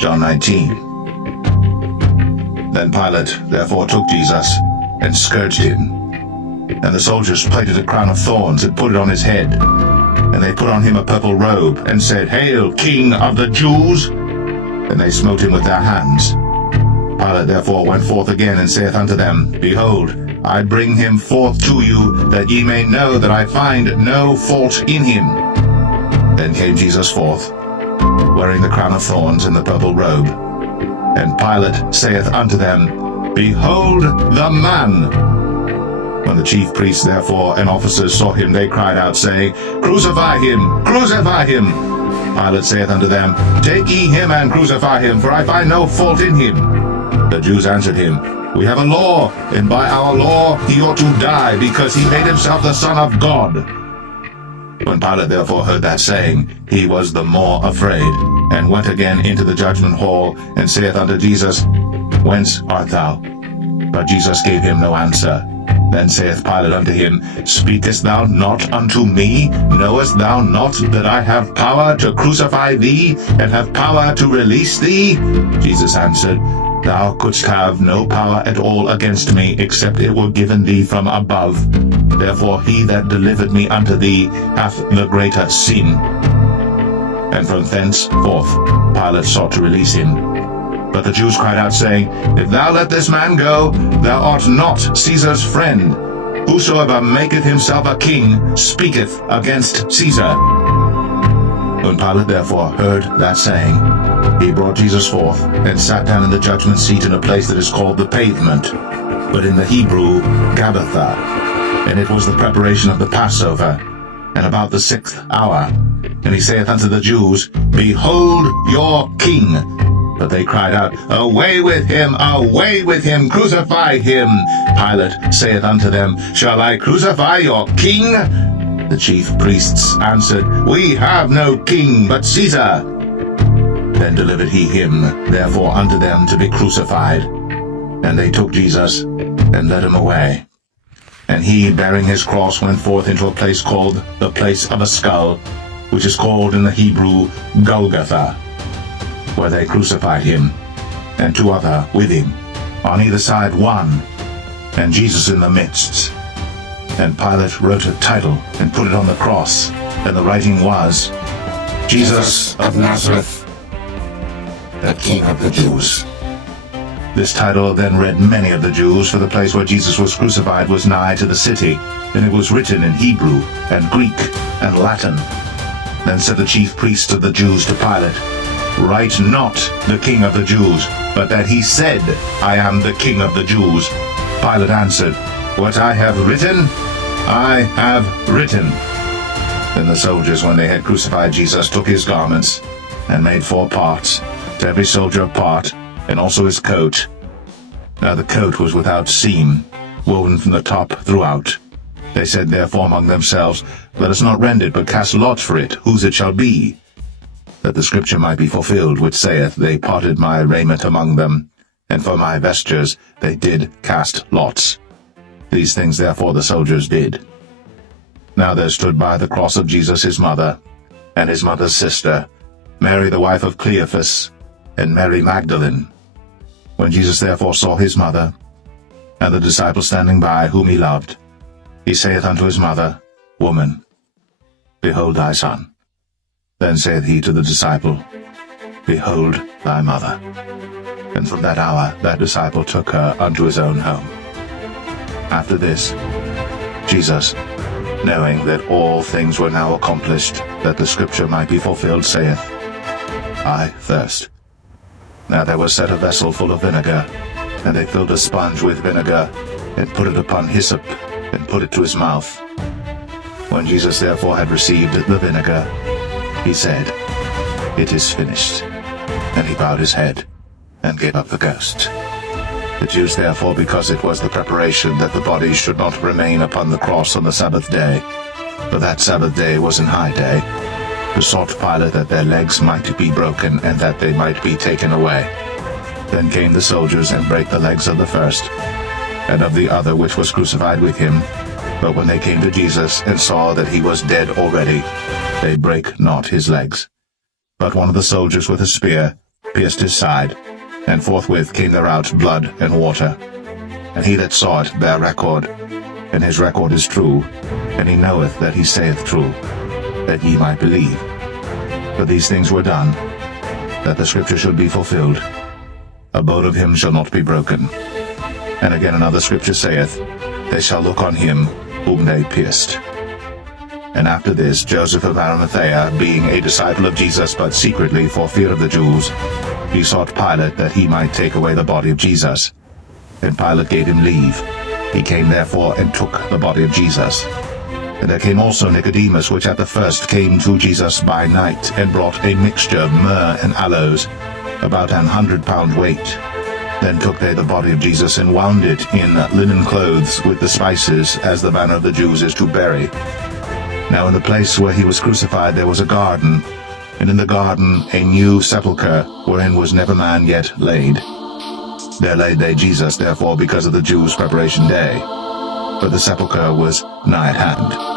John 19. Then Pilate therefore took Jesus and scourged him. And the soldiers plaited a crown of thorns and put it on his head. And they put on him a purple robe, and said, Hail, King of the Jews! And they smote him with their hands. Pilate therefore went forth again, and saith unto them, Behold, I bring him forth to you, that ye may know that I find no fault in him. Then came Jesus forth, wearing the crown of thorns and the purple robe. And Pilate saith unto them, Behold the man! When the chief priests therefore and officers saw him, they cried out, saying, Crucify him! Crucify him! Pilate saith unto them, Take ye him and crucify him, for I find no fault in him. The Jews answered him, We have a law, and by our law he ought to die, because he made himself the Son of God. When Pilate therefore heard that saying, he was the more afraid, and went again into the judgment hall, and saith unto Jesus, Whence art thou? But Jesus gave him no answer. Then saith Pilate unto him, Speakest thou not unto me? Knowest thou not that I have power to crucify thee, and have power to release thee? Jesus answered, Thou couldst have no power at all against me, except it were given thee from above. Therefore he that delivered me unto thee hath the greater sin. And from thenceforth Pilate sought to release him. But the Jews cried out, saying, If thou let this man go, thou art not Caesar's friend. Whosoever maketh himself a king speaketh against Caesar. When Pilate therefore heard that saying, he brought Jesus forth, and sat down in the judgment seat in a place that is called the Pavement, but in the Hebrew, Gabbatha. And it was the preparation of the Passover, and about the 6th hour. And he saith unto the Jews, Behold your king! But they cried out, Away with him! Away with him! Crucify him! Pilate saith unto them, Shall I crucify your king? The chief priests answered, We have no king but Caesar. Then delivered he him therefore unto them to be crucified. And they took Jesus, and led him away. And he, bearing his cross, went forth into a place called the Place of a Skull, which is called in the Hebrew Golgotha, where they crucified him, and two other with him, on either side one, and Jesus in the midst. And Pilate wrote a title, and put it on the cross, and the writing was, Jesus of Nazareth, the King of the Jews. This title then read many of the Jews, for the place where Jesus was crucified was nigh to the city, and it was written in Hebrew, and Greek, and Latin. Then said the chief priests of the Jews to Pilate, Write not the King of the Jews, but that he said, I am the King of the Jews. Pilate answered, What I have written, I have written. Then the soldiers, when they had crucified Jesus, took his garments, and made 4 parts, to every soldier a part, and also his coat. Now the coat was without seam, woven from the top throughout. They said therefore among themselves, Let us not rend it, but cast lots for it, whose it shall be. That the scripture might be fulfilled, which saith, They parted my raiment among them, and for my vestures they did cast lots. These things therefore the soldiers did. Now there stood by the cross of Jesus his mother, and his mother's sister, Mary the wife of Cleophas, and Mary Magdalene. When Jesus therefore saw his mother, and the disciple standing by, whom he loved, he saith unto his mother, Woman, behold thy son. Then saith he to the disciple, Behold thy mother. And from that hour that disciple took her unto his own home. After this, Jesus, knowing that all things were now accomplished, that the scripture might be fulfilled, saith, I thirst. Now there was set a vessel full of vinegar, and they filled a sponge with vinegar, and put it upon hyssop, and put it to his mouth. When Jesus therefore had received the vinegar, he said, It is finished. And he bowed his head, and gave up the ghost. The Jews therefore, because it was the preparation that the bodies should not remain upon the cross on the Sabbath day, for that Sabbath day was an high day, besought Pilate that their legs might be broken, and that they might be taken away. Then came the soldiers, and brake the legs of the first, and of the other which was crucified with him. But when they came to Jesus, and saw that he was dead already, they brake not his legs. But one of the soldiers with a spear pierced his side, and forthwith came there out blood and water. And he that saw it bare record, and his record is true, and he knoweth that he saith true, that ye might believe. For these things were done, that the scripture should be fulfilled, A bone of him shall not be broken. And again another scripture saith, They shall look on him whom they pierced. And after this, Joseph of Arimathea, being a disciple of Jesus, but secretly for fear of the Jews, besought Pilate that he might take away the body of Jesus. And Pilate gave him leave. He came therefore and took the body of Jesus. And there came also Nicodemus, which at the first came to Jesus by night, and brought a mixture of myrrh and aloes, about 100 pound weight. Then took they the body of Jesus, and wound it in linen clothes with the spices, as the manner of the Jews is to bury. Now in the place where he was crucified there was a garden, and in the garden a new sepulchre, wherein was never man yet laid. There laid they Jesus, therefore, because of the Jews' preparation day. But the sepulchre was nigh at hand.